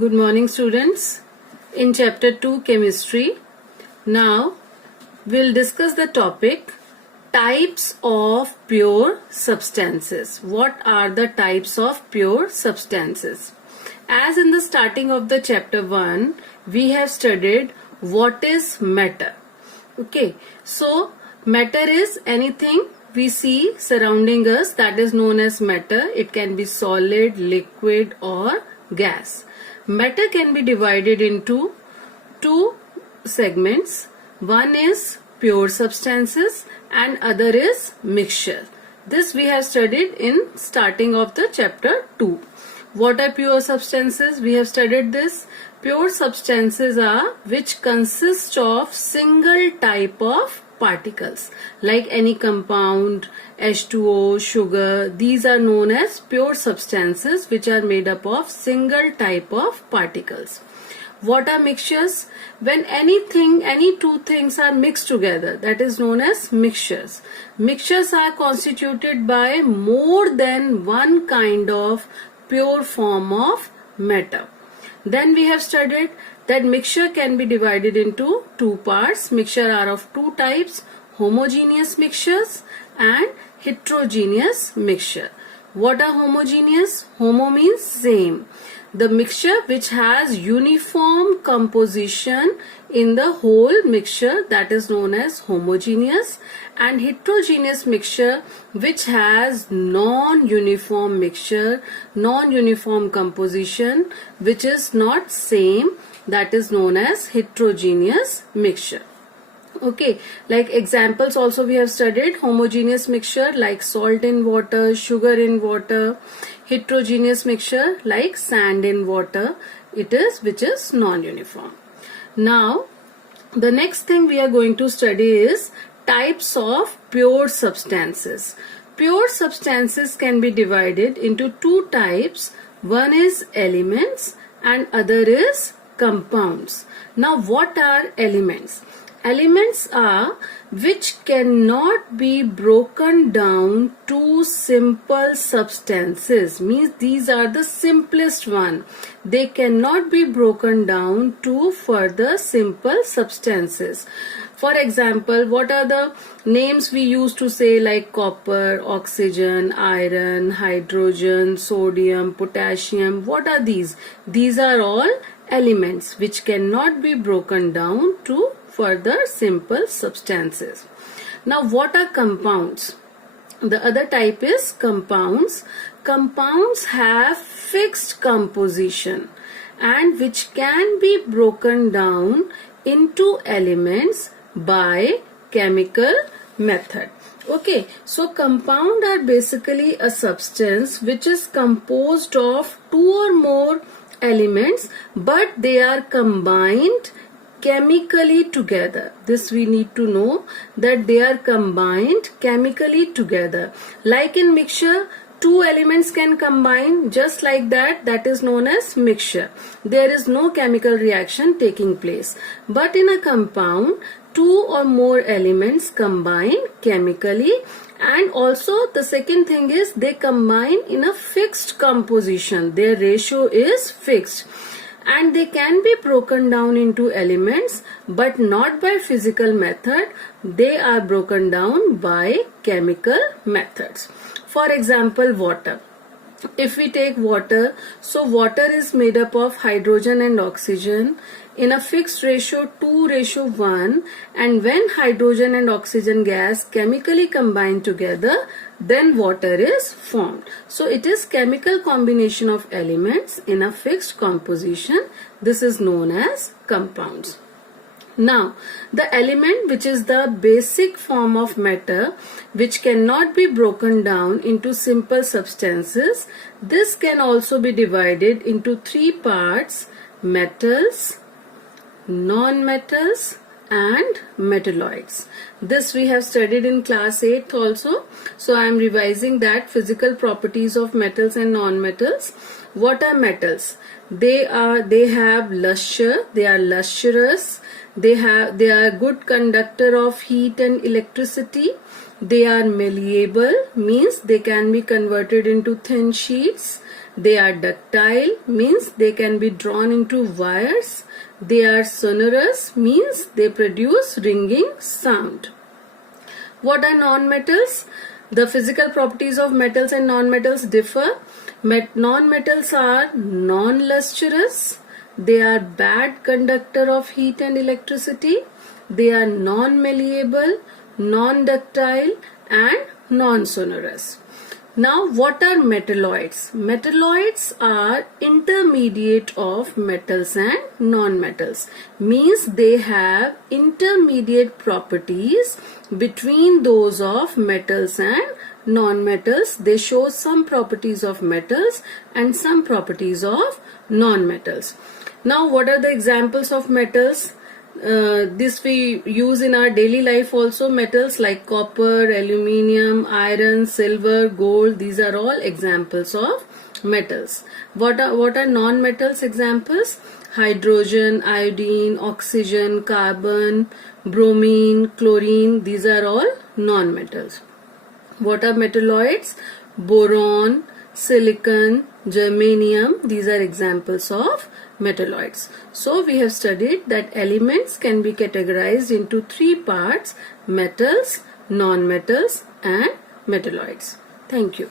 Good morning, students. In chapter 2 chemistry, now we'll discuss the topic types of pure substances. What are the types of pure substances? As in the starting of the chapter 1, we have studied what is matter. Okay, so matter is anything we see surrounding us, that is known as matter. It can be solid, liquid or gas. Matter can be divided into two segments. One is pure substances and other is mixture. This we have studied in starting of the chapter 2. What are pure substances? We have studied this. Pure substances are which consist of single type of particles, like any compound, H2O, sugar. These are known as pure substances which are made up of single type of particles. What are mixtures? When any two things are mixed together, that is known as mixtures. Mixtures are constituted by more than one kind of pure form of matter. Then we have studied that mixture can be divided into two parts. Mixture are of two types: homogeneous mixtures and heterogeneous mixture. What are homogeneous? Homo means same. The mixture which has uniform composition in the whole mixture, that is known as homogeneous. And heterogeneous mixture which has non-uniform mixture, non-uniform composition which is not same, that is known as heterogeneous mixture. Okay, like examples also we have studied: homogeneous mixture like salt in water, sugar in water; heterogeneous mixture like sand in water, which is non-uniform. Now the next thing we are going to study is types of pure substances. Pure substances can be divided into two types. One is elements and other is compounds. Now what are elements? Elements are which cannot be broken down to simple substances. Means these are the simplest one. They cannot be broken down to further simple substances. For example, what are the names we used to say, like copper, oxygen, iron, hydrogen, sodium, potassium? What are these? These are all elements which cannot be broken down to further simple substances. Now what are compounds? The other type is compounds. Compounds have fixed composition and which can be broken down into elements by chemical method. Okay, so compound are basically a substance which is composed of two or more elements, but they are combined chemically together. This we need to know, that they are combined chemically together. Like in mixture, two elements can combine just like that. That is known as mixture. There is no chemical reaction taking place. But in a compound, two or more elements combine chemically, and also the second thing is they combine in a fixed composition. Their ratio is fixed. And they can be broken down into elements, but not by physical method. They are broken down by chemical methods. For example, water. If we take water, so water is made up of hydrogen and oxygen in a fixed ratio 2:1, and when hydrogen and oxygen gas chemically combine together, then water is formed. So it is chemical combination of elements in a fixed composition. This is known as compounds. Now, the element which is the basic form of matter which cannot be broken down into simple substances, this can also be divided into three parts: metals, non-metals and metalloids. This we have studied in class 8 also. So I am revising that: physical properties of metals and non-metals. What are metals? They have luster, they are lustrous, they are good conductor of heat and electricity. They are malleable, means they can be converted into thin sheets, They are ductile, means they can be drawn into wires. They are sonorous, means they produce ringing sound. What are nonmetals? The physical properties of metals and nonmetals differ. Nonmetals are non-lustrous. They are bad conductor of heat and electricity. They are non-malleable, non-ductile and non-sonorous. Now, what are metalloids? Metalloids are intermediate of metals and non-metals. Means they have intermediate properties between those of metals and non-metals. They show some properties of metals and some properties of non-metals. Now, what are the examples of metals? This we use in our daily life also. Metals like copper, aluminium, iron, silver, gold, these are all examples of metals. What are non-metals examples? Hydrogen, iodine, oxygen, carbon, bromine, chlorine, these are all non-metals. What are metalloids? Boron, silicon, germanium, these are examples of metalloids. So we have studied that elements can be categorized into three parts: metals, non-metals and metalloids. Thank you.